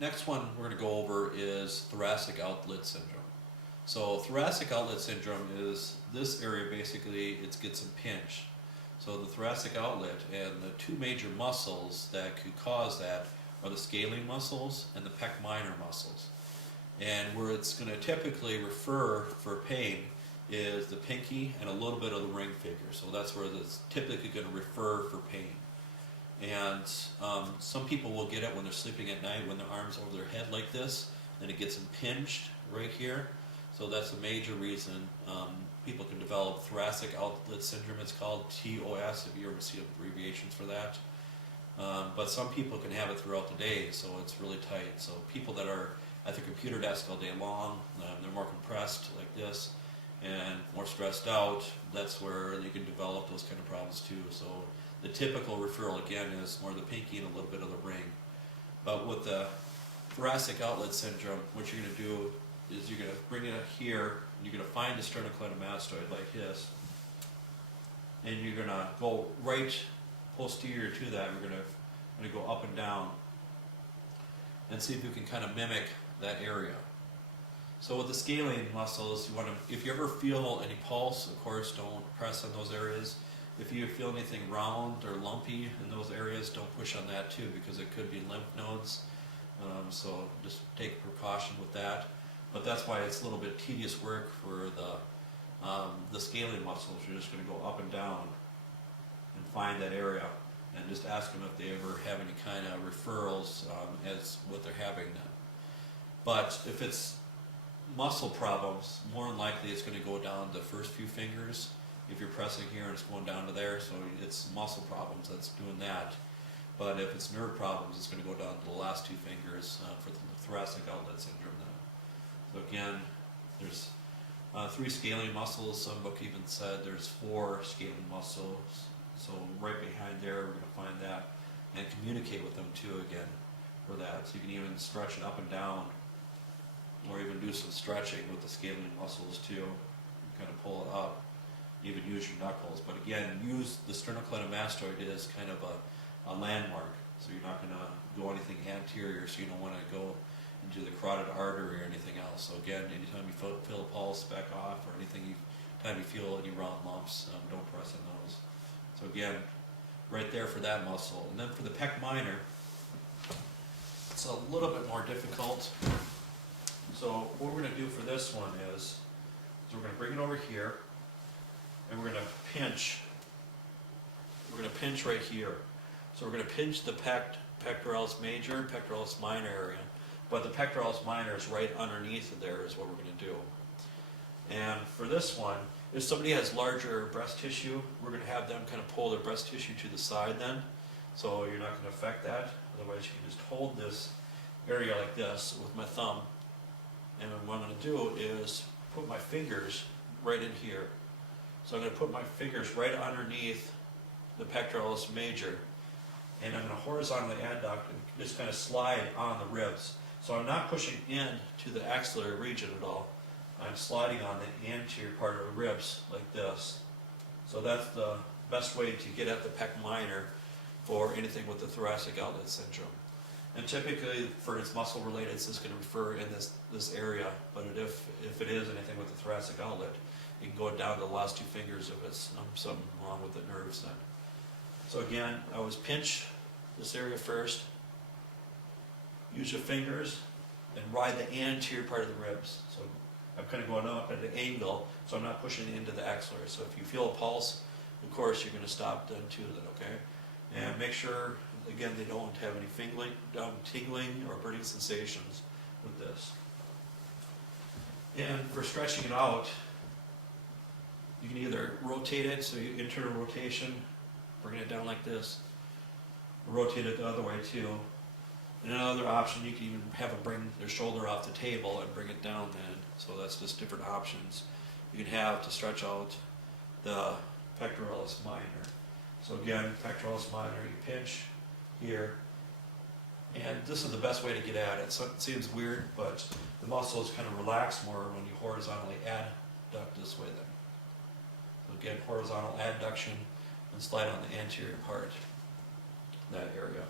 next one we're going to go over is thoracic outlet syndrome. So thoracic outlet syndrome is this area basically, it gets impinged. So the thoracic outlet, and the two major muscles that could cause that are the scalene muscles and the pec minor muscles. And where it's going to typically refer for pain is the pinky and a little bit of the ring finger. So that's where it's typically going to refer for pain. And some people will get it when they're sleeping at night, when their arms over their head like this, and it gets impinged right here. So that's a major reason people can develop thoracic outlet syndrome. It's called TOS, if you ever see abbreviations for that. But some people can have it throughout the day, so it's really tight. So people that are at the computer desk all day long, they're more compressed like this and more stressed out, that's where you can develop those kind of problems too. So the typical referral again is more the pinky and a little bit of the ring. But with the thoracic outlet syndrome, what you're going to do is you're going to bring it here, and you're going to find the sternocleidomastoid like this, and you're going to go right posterior to that. We're going to go up and down and see if you can kind of mimic that area. So with the scalene muscles, you want to, if you ever feel any pulse, of course, don't press on those areas. If you feel anything round or lumpy in those areas, don't push on that too, because it could be lymph nodes. So just take precaution with that. But that's why it's a little bit tedious work for the scalene muscles. You're just going to go up and down and find that area, and just ask them if they ever have any kind of referrals as what they're having then. But if it's muscle problems, more than likely it's going to go down the first few fingers. If you're pressing here and it's going down to there, so it's muscle problems that's doing that. But if it's nerve problems, it's going to go down to the last two fingers for the thoracic outlet syndrome then. So again, there's 3 scalene muscles. Some book even said there's 4 scalene muscles. So right behind there, we're going to find that and communicate with them too again for that. So you can even stretch it up and down, or even do some stretching with the scalene muscles too. Kind of pull it up, even use your knuckles. But again, use the sternocleidomastoid as kind of a landmark. So you're not going to go anything anterior, so you don't want to go into the carotid artery or anything else. So again, anytime you feel a pulse, back off, or anything, anytime you feel any round lumps, don't press on those. So again, right there for that muscle. And then for the pec minor, it's a little bit more difficult. So what we're going to do for this one is we're going to bring it over here, and we're going to pinch. We're going to pinch right here. So we're going to pinch the pectoralis major and pectoralis minor area, but the pectoralis minor is right underneath of there is what we're going to do. And for this one, if somebody has larger breast tissue, we're going to have them kind of pull their breast tissue to the side then, so you're not going to affect that. Otherwise you can just hold this area like this with my thumb, and what I'm going to do is put my fingers right in here. So I'm going to put my fingers right underneath the pectoralis major, and I'm going to horizontally adduct and just kind of slide on the ribs. So I'm not pushing in to the axillary region at all. I'm sliding on the anterior part of the ribs like this. So that's the best way to get at the pec minor for anything with the thoracic outlet syndrome. And typically for its muscle related, it's just going to refer in this area, but if it is anything with the thoracic outlet, you can go down to the last 2 fingers if it's something wrong with the nerves then. So again, I always pinch this area first, use your fingers, and ride the anterior part of the ribs. So I'm kind of going up at an angle, so I'm not pushing into the axillary. So if you feel a pulse, of course you're going to stop then too then, okay? And make sure, again, they don't have any tingling or burning sensations with this. And for stretching it out, you can either rotate it, so you internal rotation, bring it down like this, rotate it the other way too. And another option, you can even have them bring their shoulder off the table and bring it down then. So that's just different options you can have to stretch out the pectoralis minor. So again, pectoralis minor, you pinch here, and this is the best way to get at it. So it seems weird, but the muscles kind of relax more when you horizontally adduct this way then. So again, horizontal adduction and slide on the anterior part, that area.